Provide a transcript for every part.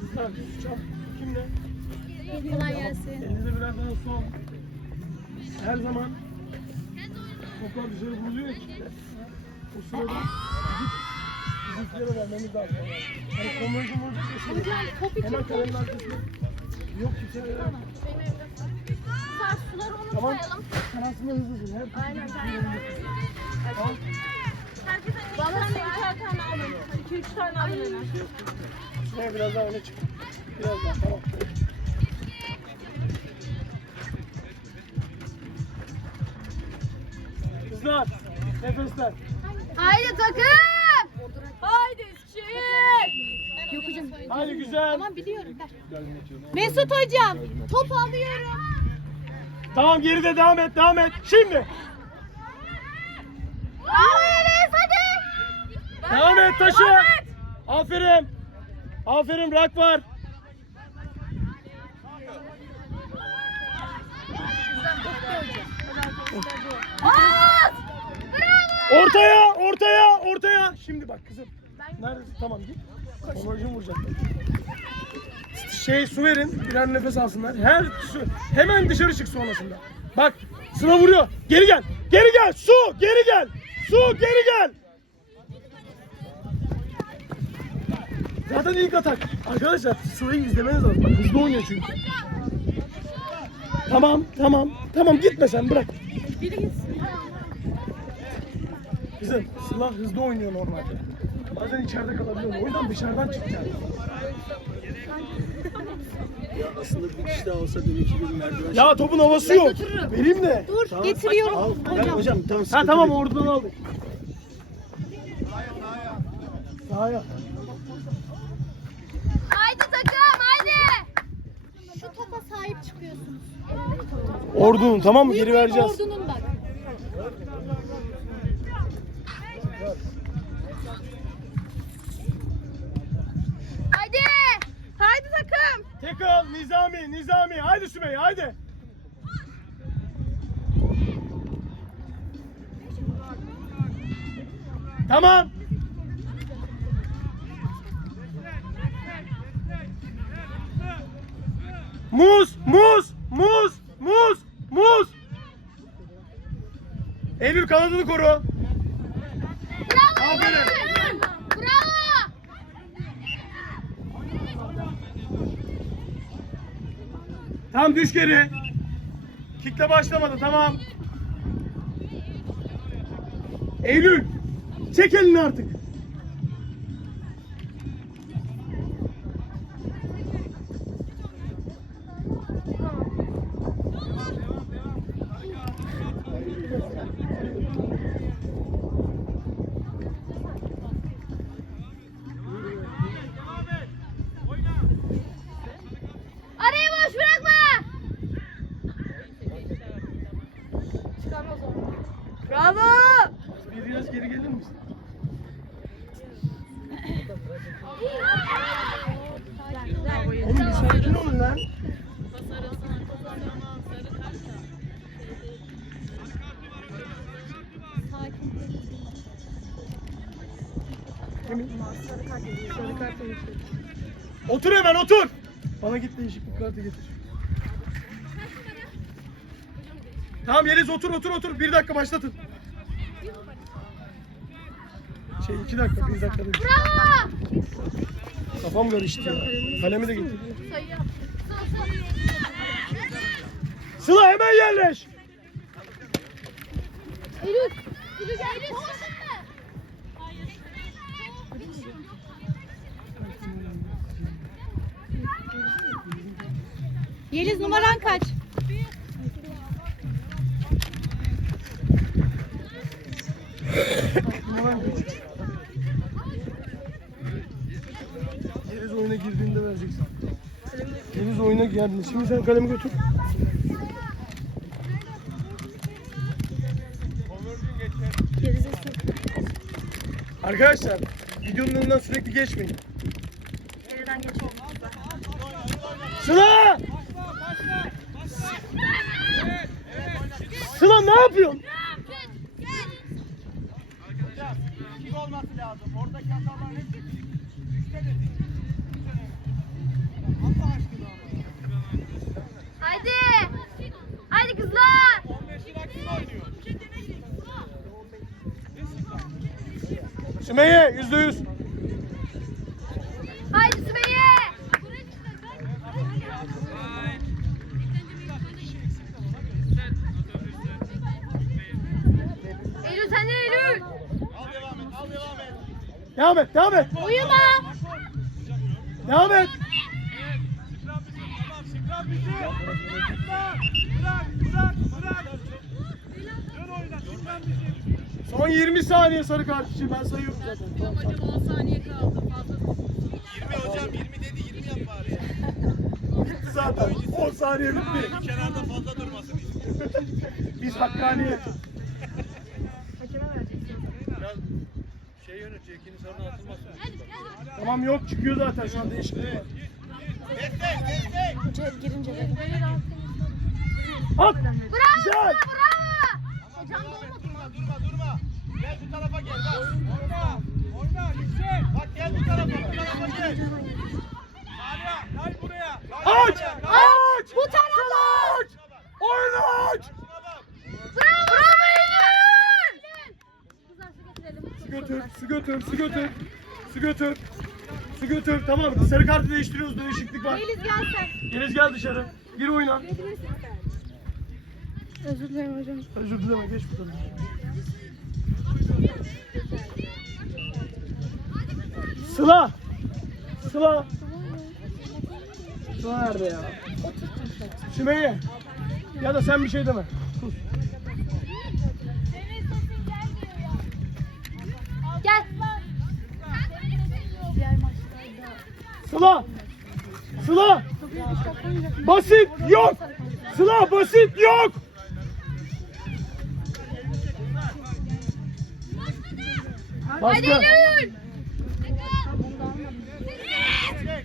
Kızlar, çap kimde? Kolay gelsin. Elinize birer su alın. Her zaman toplar dışarı vuruluyor kitle. O sırada bizimkilere vermemiz lazım. Hani konverjin olacak ya şimdi. Hemen kalenin arkasına. Yok kimse veremem. Sar suları Tamam. unutmayalım. Sen aslında hızlısın. Her Aynen, Tamam. Bana ikişer tane alın. İki üç tane alın hemen. Şuraya biraz daha öne çık. Biraz daha tamam. Kızlar, nefesler. Haydi takım. Haydi şey. Yok hocam. Hadi güzel. Tamam biliyorum. Ver. Mesut hocam top alıyorum. Tamam geride devam et, devam et. Şimdi. Bravo Enes hadi. Devam et taşı. Aferin. Aferin rak var. At. Bravo. Ortaya, ortaya, ortaya. Şimdi bak kızım. Neredesin? Tamam git. Konverjin vuracak. Şey su verin. Birer nefes alsınlar. Her su. Hemen dışarı çık sonrasında. Bak. Sıra vuruyor. Geri gel. Geri gel. Su. Geri gel. Su. Geri gel. Zaten ilk atak. Arkadaşlar Sıla'yı izlemeniz lazım. Bak, hızlı oynuyor çünkü. Tamam, tamam. Tamam gitme sen bırak. Biri gitsin. Kızım Sıla hızlı oynuyor normalde. Bazen içeride kalabiliyor. O yüzden dışarıdan çıkacak. Ya aslında bir kişi daha olsa demek ki bir merdiven. Ya topun havası yok. götürürüm. Vereyim de. Dur Tamam. getiriyorum Al, ver hocam. hocam tamam. Ha sıkıntı tamam değil. oradan aldık. Sahaya. Sahip çıkıyorsunuz. Ordunun tamam mı? Geri vereceğiz. Ordunun bak. Haydi. Haydi takım. Tekal, Nizami, Nizami. Haydi Sümey, haydi. Tamam. Muz, muz, muz, muz, muz. Eylül kanadını koru. Bravo. Aferin. Bravo. Tam düş geri. Kickle başlamadı tamam. Eylül. Çek elini artık. Kimin? Otur hemen otur. Bana git değişiklik kartı getir. Tamam Yeliz otur otur otur. Bir dakika başlatın. Şey iki dakika bir dakika değil. Bravo. Kafam karıştı ya. Kalemi de getir. Sayı. Sıla hemen yerleş. Eylül. Eylül gel. Eylül. Yeliz numaran kaç? Yeliz oyuna girdiğinde vereceksin. Yeliz oyuna geldi. Şimdi sen kalemi götür. Arkadaşlar videonun önünden sürekli geçmeyin. Sıla! Sıla ne yapıyorsun? olması lazım. Oradaki hataların hepsi üçte de değil. Allah aşkına ama. Haydi. Haydi kızlar. 15 lira kim oynuyor? Sümeyye yüzde yüz. Son 20 saniye sarı kart için ben sayıyorum zaten. Tamam, tamam. 20 hocam, 20 dedi, 20 yap bari. Bitti zaten. 10 saniye bitti. Kenarda fazla durmasın istiyor. Biz hakkaniyet. Şey yönetiyor, ikinin sonra atılmasın. Tamam yok çıkıyor zaten şu an değişiklik var. Destek, destek. At. Bravo. Güzel. Bravo. Hocam durma, durma, durma. Gel bu tarafa gel, bak. Oyna, oyna, yüksel. Bak gel bu tarafa, bu tarafa gel. Saniye, gel buraya. Aç. Aç. Bu tarafa. Aç. Oyunu aç. Bravo. Su götür, su götür, su götür. Su götür. Su götür. Tamam. Sarı kartı değiştiriyoruz. Değişiklik var. Melis gel sen. Deniz gel dışarı. Gir oyuna. Özür dilerim hocam. Özür dileme. Geç bu tarafa. Sıla. Sıla. Sıla nerede ya? Sümeyye. Ya da sen bir şey deme. Sus. Gel. Sıla. Sıla. Basit yok. Sıla basit yok. Hadi Başka. Eylül.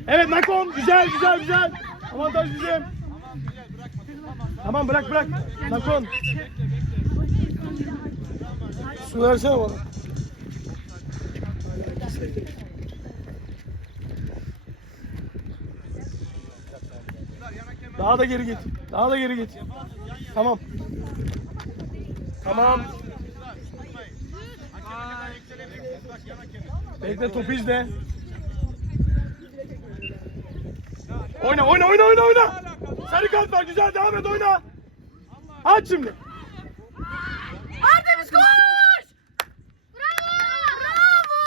Evet Nakom güzel güzel güzel. Avantaj bizim. Tamam bırak bırak. Nakon. Su versene bana. Daha da geri git. Daha da geri git. Tamam. Tamam. Bekle topu izle. Oyna oyna oyna oyna oyna. Sarı kart var güzel devam et oyna. Aç şimdi. Artemis koş. Bravo. Bravo.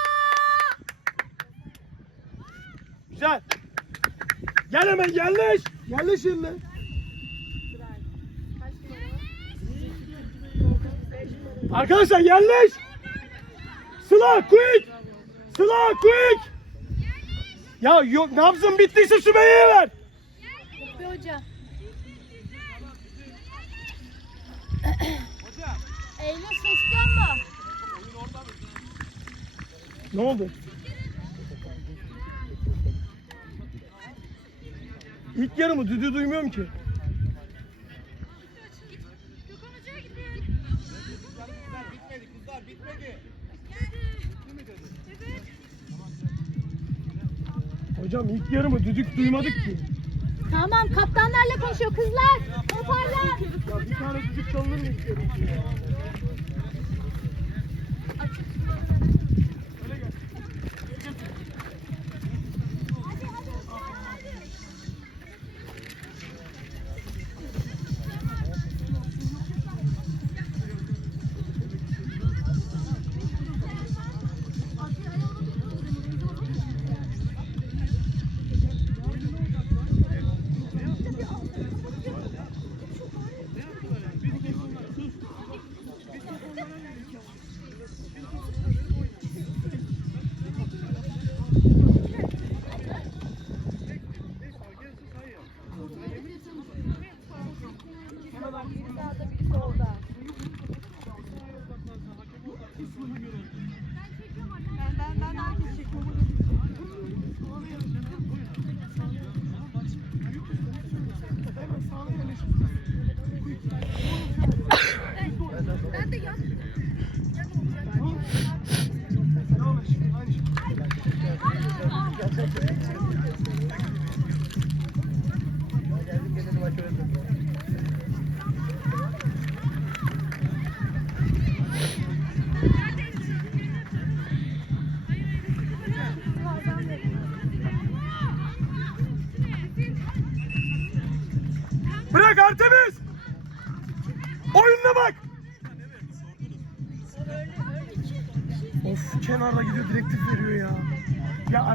Güzel. Gel hemen yerleş. Yerleş şimdi. Arkadaşlar yerleş. Sıla quick. Sıla quick. Ya yok ne yapsın bittiyse Sümeyye'ye ver. Bir hoca. Eylül sesliyor mu? Ne oldu? İlk yarı mı? Düdüğü duymuyorum ki. Hocam ilk yarı mı? Düdük duymadık ki. Tamam kaptanlarla konuşuyor kızlar. Toparlan. Ya bir tane düdük çalınır mı istiyorum ki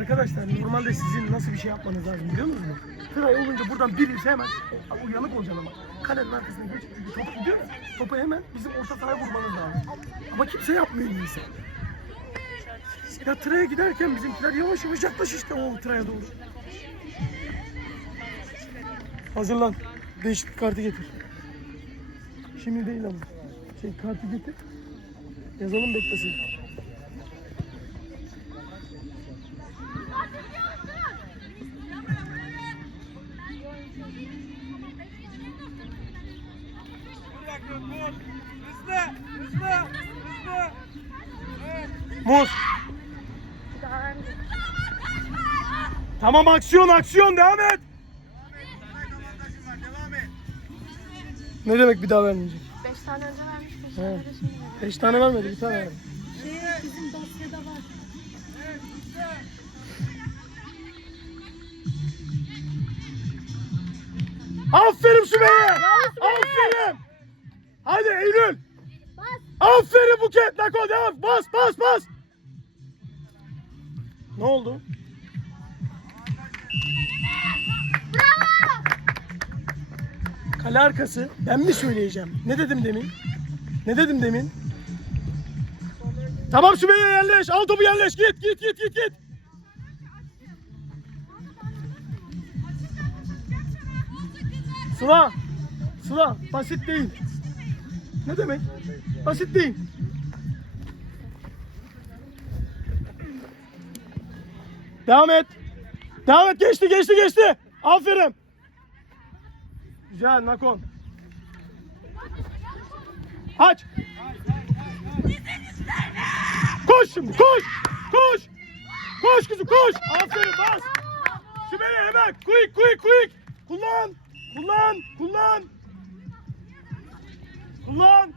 arkadaşlar normalde sizin nasıl bir şey yapmanız lazım biliyor musunuz? Tray olunca buradan birisi hemen uyanık olacaksın ama. Kalenin arkasına geç çünkü top gidiyor ya. Topu hemen bizim orta sahaya vurmanız lazım. Ama kimse yapmıyor neyse. Ya Tray'a giderken bizimkiler yavaş yavaş yaklaş işte o Tray'a doğru. Hazırlan. Değişiklik kartı getir. Şimdi değil ama. Şey kartı getir. Yazalım beklesin. Dur bakıyorum dur. Hızlı. Hızlı. Hızlı. Muz. Tamam aksiyon aksiyon devam et. Ne demek bir daha vermeyecek? 5 tane önce vermiş, 5 He. tane de şimdi vermiş. Beş tane vermedi bir tane verdi. Şey, bizim dosyada var. Aferin Sümeyye. Aferin. Hadi Eylül. Aferin Buket. Nako devam. Bas bas bas. Ne oldu? Kale arkası. Ben mi söyleyeceğim? Ne dedim demin? Ne dedim demin? Tamam Sümeyye yerleş. Al topu yerleş. Git git git git git. Sıla. Sıla basit değil. Ne demek? Basit değil. Devam et. Devam et. Geçti geçti geçti. Aferin. Güzel Nakon. Aç. Koş şimdi koş. Koş. Koş kızım koş. Aferin bas. Sümeyye hemen. Quick quick quick. Kullan. Kullan. Kullan. Kullan.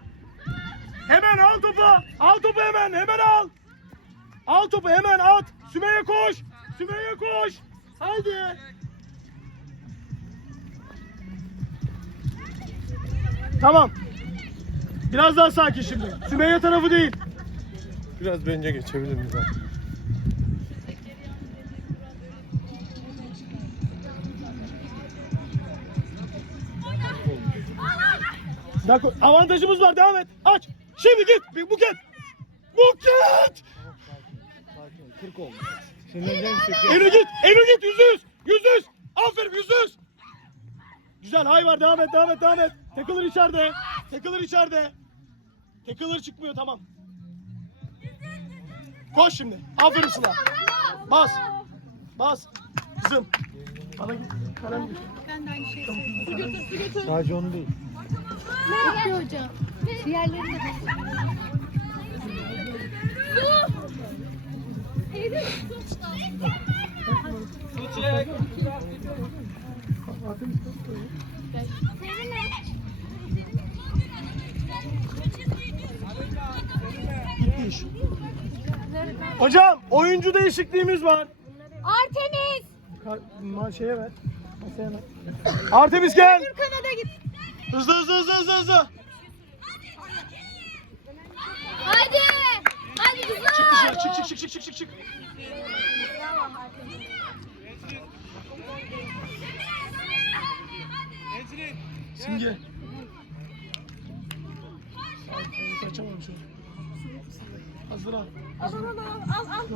Hemen al topu. Al topu hemen. Hemen al. Al topu hemen at. Sümeyye koş. Sümeyye koş. Haydi. Tamam. Biraz daha sakin şimdi. Sümeyye tarafı değil. Biraz bence geçebilir miyiz abi? Avantajımız var. Devam et. Aç. Şimdi git. Buket. Buket. 40 oldu. Şey. Emre git. Emre git. Yüzde yüz. Yüzde yüz. Aferin yüzde yüz. Güzel. Hay var. Devam et. Devam et. Devam et. Takılır içeride. Takılır içeride. Takılır çıkmıyor. Tamam. Koş şimdi. Aferin Sıla. Bas. Bas. Kızım. Bana git. Kalem git. Ben de aynı şeyi söyleyeyim. Su götür, su götür. Sadece onu değil. Ne yapıyor hocam? Diğerlerini de. Su! Hocam oyuncu değişikliğimiz var. Artemis! Ka- ma şeye ver. Masaya ver. Artemis gel. Kanada git. Hızlı hızlı hızlı hızlı hızlı. Hadi! Hadi Çık kızlar! dışarı çık çık çık çık çık çık çık. Simge. Ay, Kaçamam şu an. Hazır al. Al al al al al.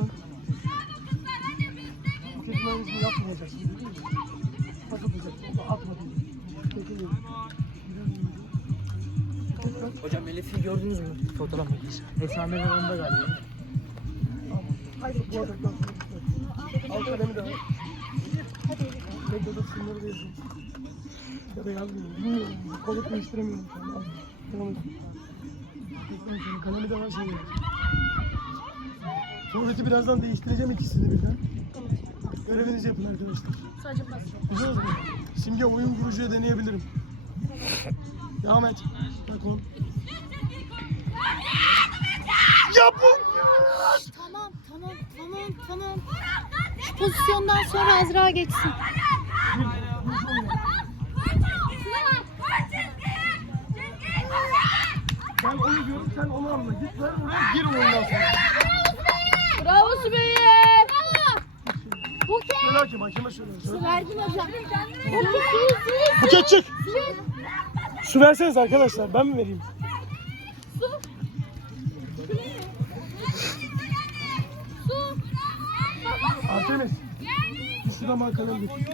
Mühendisliği yapmayacaksın. değil mi? Pas atacaksın. O da atma diye. Tekrar. Hocam Elif'i gördünüz mü? Fotoğraf makinesi. Ve onda galiba. Haydi bu sonra. Al kalemi de ver. Bekle dur şunları da yazayım. Ya da yazmıyorum. Bilmiyorum. Kolu değiştiremiyorum. Al. Bekleyin seni. Kalemi de ver şey. Tuvaleti birazdan değiştireceğim ikisini birden. Görevinizi yapın arkadaşlar. Sadece pas. Güzel o zaman. Simge oyun kurucuya deneyebilirim. Devam et. Bak on. Ya bu! Tamam, tamam, tamam, tamam. Şu pozisyondan sonra Azra geçsin. Ben onu diyorum sen onu anla. Git ver oraya gir oyundan sonra. Bravo Sümeyye. Bravo. Buket. Söyle hakem hakeme söyle. söyle. Verdim hocam. Buket. Su. Buket çık. Su verseniz arkadaşlar ben mi vereyim? Su. Artemis. Bir.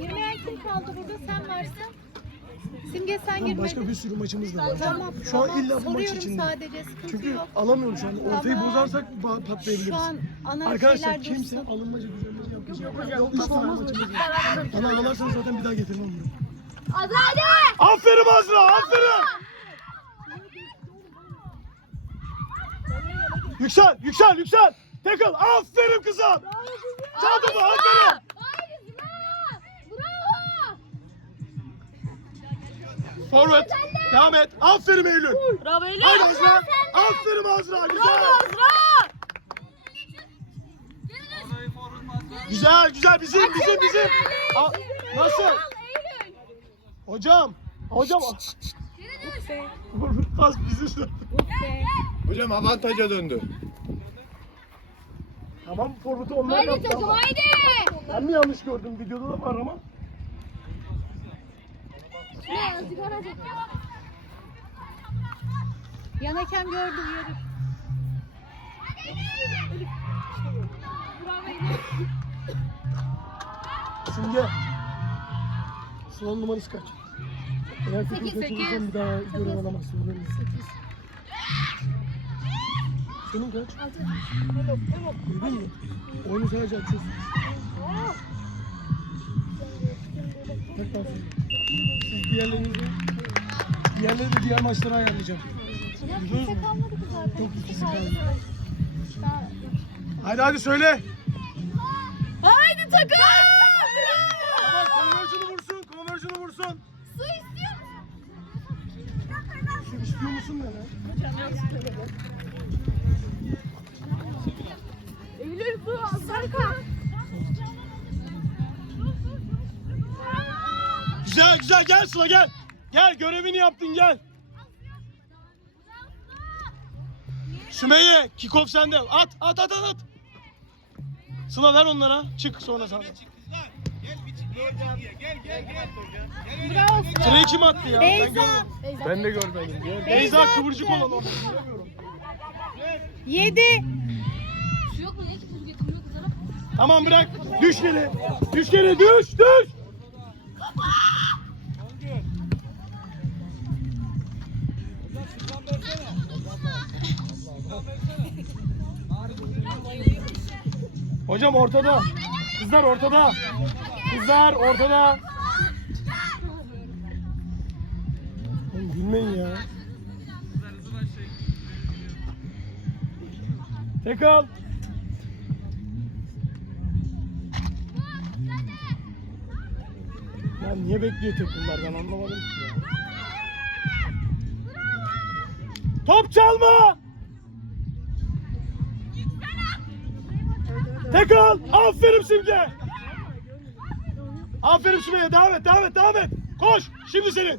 Girmeyen kim kaldı burada? Sen varsın. Simge sen girmedin. başka bir sürü maçımız da var. Tamam. Şu an illa bu maç Soruyorum içinde. sadece. Sıkıntı Çünkü yok. alamıyorum şu an. Ortayı Tamam. bozarsak ba- patlayabiliriz. Şu an ana Arkadaşlar şeyler kimse dursun. alınmaca güzelleri Bana alırlarsanız zaten bir daha getirmem bunu. Azade. Aferin Azra, aferin. Yüksel, yüksel, yüksel. Tackle, aferin kızım. Çaldı mı, aferin. Bravo. Forvet, devam et. Aferin Eylül. Bravo Eylül. Haydi Azra. Aferin Azra, güzel. Güzel, güzel. Bizim, bizim, bizim. A- Nasıl? Hocam, hocam. Az bizim. Hocam avantaja döndü. Tamam, forveti onlar Haydi yaptı takım ama. haydi. Ben mi yanlış gördüm? Videoda da var ama. Ne sigara Yan hakem gördü uyarır. Simge. Sıranın numarası kaç? Eğer takım Sekiz, kaçırırsan sekiz. bir daha görev alamazsın. haberin olsun. Senin kaç? Duydun mu? Oyunu sadece açıyorsun. Tek sonra. Siz diğerlerinizi diğerleri de diğer maçlara ayarlayacağım. Duydunuz mu? kalmadı ki zaten. Çok İki ikisi kaldı. kaldı. Daha- Hadi hadi söyle. Haydi takım. Tamam konversiyonu vursun, konversiyonu vursun. Su istiyor musun? Şu istiyor musun ne lan? Eylül su. Sarka. Güzel güzel gel Sıla gel. Gel görevini yaptın gel. Sümeyye kick-off sende. At at at at. at. Sıla ver onlara. Çık sonra sana. Bravo. Sırayı kim attı ya? Ben Beyza. Ben de görmedim. Gel. Beyza kıvırcık olan. Bilemiyorum. Yedi. Tamam bırak. Düş geri. Düş geri düş düş. Hocam ortada. Kızlar ortada. Kızlar ortada. Oğlum gülmeyin ya. Tek al. Ya niye bekliyor takımlar ben anlamadım ki ya. Top çalma! Tek al! Aferin Simge! Aferin Sümeyye devam et devam et devam et! Koş! Şimdi senin!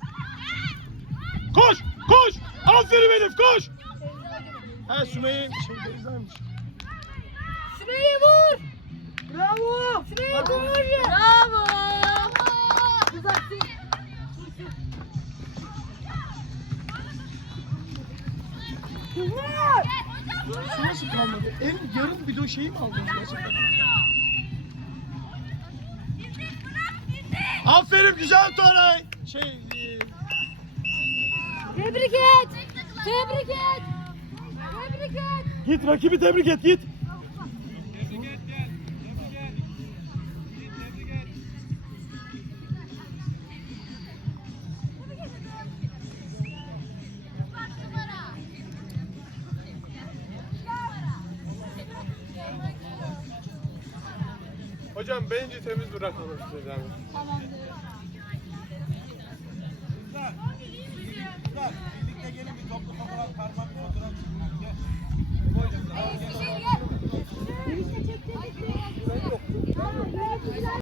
Koş! Koş! Aferin Elif koş! Ha Sümeyye şey. Sümeyye vur. Bravo. Sümeyye vur. Bravo. Uzaksın. Kızlar. Su nasıl kalmadı? En yarım bidon şeyi mi aldınız gerçekten? Aferin güzel Toray. Şey, e, Tebrik et. Tebrik et. Tebrik et. git rakibi tebrik et git. Temiz bırakalım size yani. Kızlar birlikte gelin bir toplu fotoğraf